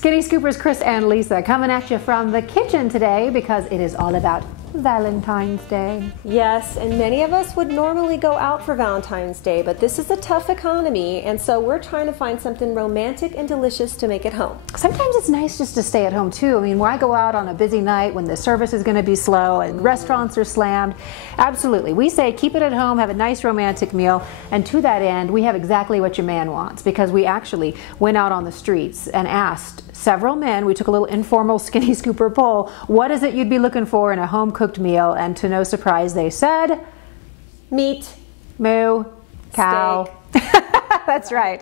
Skinny Scoopers Chris and Lisa coming at you from the kitchen today because it is all about Valentine's Day. Yes, and many of us would normally go out for Valentine's Day, but this is a tough economy, and so we're trying to find something romantic and delicious to make at home. Sometimes it's nice just to stay at home too. I mean, why go out on a busy night when the service is going to be slow and restaurants are slammed? Absolutely. We say keep it at home, have a nice romantic meal, and to that end, we have exactly what your man wants because we actually went out on the streets and asked several men. We took a little informal Skinny Scooper poll. What is it you'd be looking for in a home-cooked meal? And to no surprise, they said meat, moo, cow. That's right.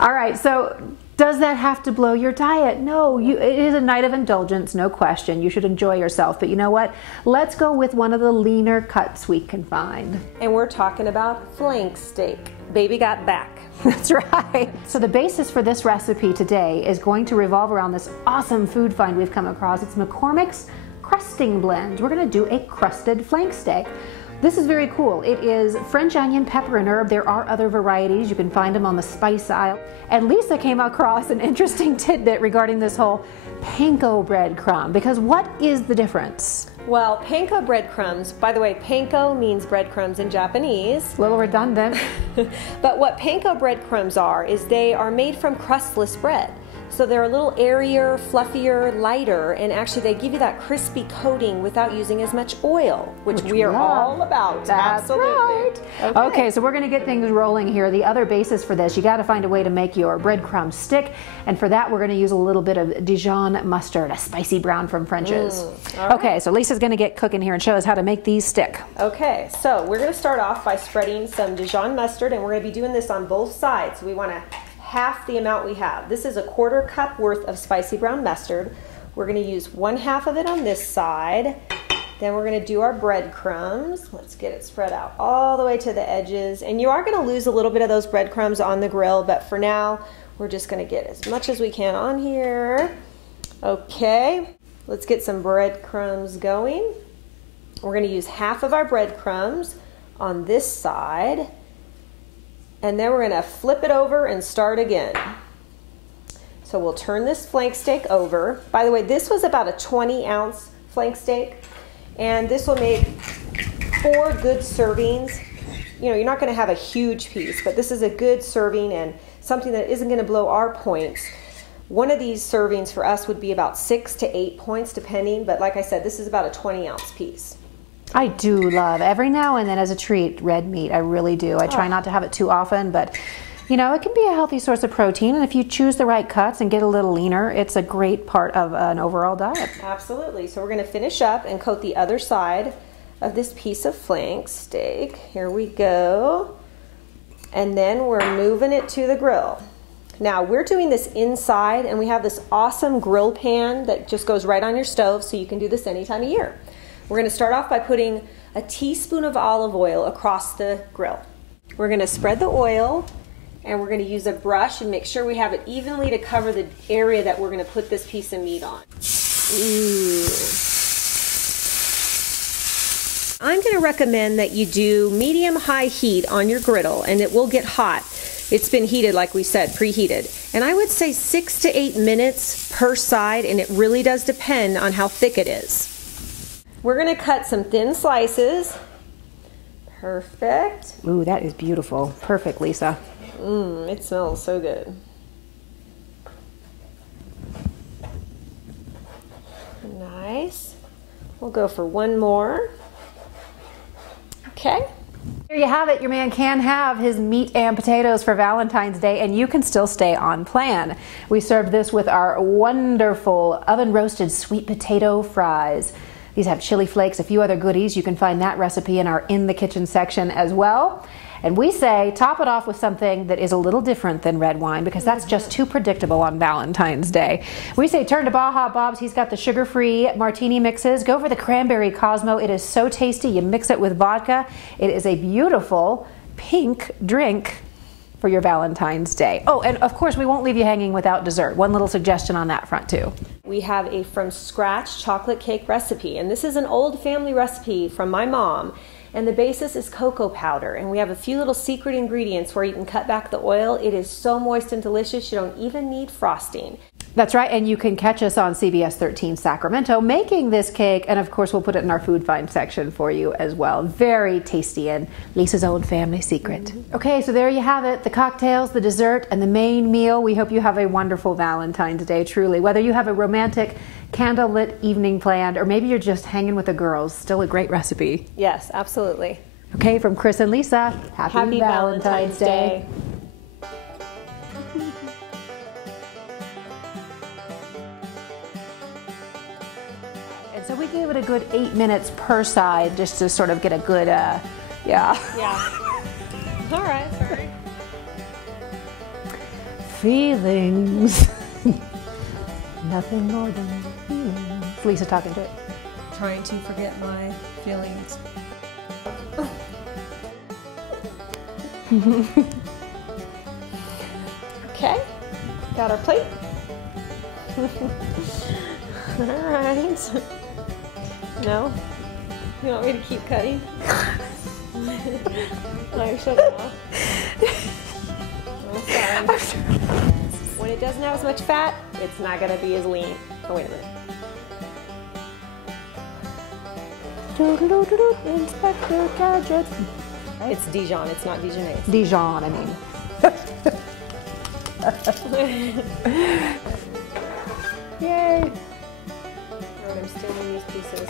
All right, so does that have to blow your diet? No, it is a night of indulgence, no question. You should enjoy yourself. But you know what? Let's go with one of the leaner cuts we can find. And we're talking about flank steak. Baby got back. That's right. So the basis for this recipe today is going to revolve around this awesome food find we've come across. It's McCormick's crusting blend. We're going to do a crusted flank steak. This is very cool. It is French onion, pepper, and herb. There are other varieties. You can find them on the spice aisle. And Lisa came across an interesting tidbit regarding this whole panko breadcrumb, because what is the difference? Well, panko breadcrumbs, by the way, panko means breadcrumbs in Japanese. A little redundant. But what panko breadcrumbs are is they are made from crustless bread. So they're a little airier, fluffier, lighter, and actually they give you that crispy coating without using as much oil, which we are all about. That's absolutely. Right. Okay, so we're going to get things rolling here. The other basis for this, you got to find a way to make your breadcrumb stick, and for that we're going to use a little bit of Dijon mustard, a spicy brown from French's. Okay, so Lisa's going to get cooking here and show us how to make these stick. Okay, so we're going to start off by spreading some Dijon mustard, and we're going to be doing this on both sides. So we want to half the amount we have. This is a 1/4 cup worth of spicy brown mustard. We're going to use 1/2 of it on this side. Then we're going to do our breadcrumbs. Let's get it spread out all the way to the edges. And you are going to lose a little bit of those breadcrumbs on the grill, but for now, we're just going to get as much as we can on here. Okay, let's get some breadcrumbs going. We're going to use 1/2 of our breadcrumbs on this side. And then we're going to flip it over and start again. So we'll turn this flank steak over. By the way, this was about a 20-ounce flank steak, and this will make 4 good servings. You know, you're not going to have a huge piece, but this is a good serving and something that isn't going to blow our points. One of these servings for us would be about 6 to 8 points depending, but like I said, this is about a 20-ounce piece. I do love every now and then as a treat red meat. I really do. I try not to have it too often, but you know, it can be a healthy source of protein, and if you choose the right cuts and get a little leaner, it's a great part of an overall diet. Absolutely. So we're going to finish up and coat the other side of this piece of flank steak. Here we go. And then we're moving it to the grill. Now we're doing this inside, and we have this awesome grill pan that just goes right on your stove, so you can do this any time of year. We're going to start off by putting a teaspoon of olive oil across the grill. We're going to spread the oil, and we're going to use a brush and make sure we have it evenly to cover the area that we're going to put this piece of meat on. Ooh. I'm going to recommend that you do medium-high heat on your griddle, and it will get hot. It's been heated, like we said, preheated. And I would say 6 to 8 minutes per side, and it really does depend on how thick it is. We're going to cut some thin slices. Perfect. Ooh, that is beautiful. Perfect, Lisa. It smells so good. Nice. We'll go for one more. Okay. There you have it. Your man can have his meat and potatoes for Valentine's Day, and you can still stay on plan. We served this with our wonderful oven-roasted sweet potato fries. These have chili flakes, a few other goodies. You can find that recipe in our In the Kitchen section as well. And we say top it off with something that is a little different than red wine, because that's just too predictable on Valentine's Day. We say turn to Baja Bob's. He's got the sugar-free martini mixes. Go for the cranberry Cosmo. It is so tasty. You mix it with vodka. It is a beautiful pink drink for your Valentine's Day. Oh, and of course we won't leave you hanging without dessert. One little suggestion on that front too. We have a from scratch chocolate cake recipe, and this is an old family recipe from my mom. And the basis is cocoa powder, and we have a few little secret ingredients where you can cut back the oil. It is so moist and delicious, you don't even need frosting. That's right, and you can catch us on CBS 13 Sacramento making this cake, and of course we'll put it in our food find section for you as well. Very tasty and Lisa's own family secret. Okay, so there you have it, the cocktails, the dessert, and the main meal. We hope you have a wonderful Valentine's Day, truly. Whether you have a romantic candlelit evening planned or maybe you're just hanging with the girls, still a great recipe. Yes, absolutely. Okay, from Chris and Lisa, happy Valentine's Day. And so we gave it a good 8 minutes per side just to sort of get a good, yeah. Yeah. All right. Sorry. Feelings. Nothing more than feelings. Lisa talking to it. Trying to forget my feelings. Okay, got our plate. All right. No? You want me to keep cutting? No, you're shutting off. Oh, sorry. When it doesn't have as much fat, it's not going to be as lean. Oh, wait a minute. Inspector Gadget. It's Dijon, it's not Dijonnaise. Dijon, I mean. Yay! I'm stealing these pieces.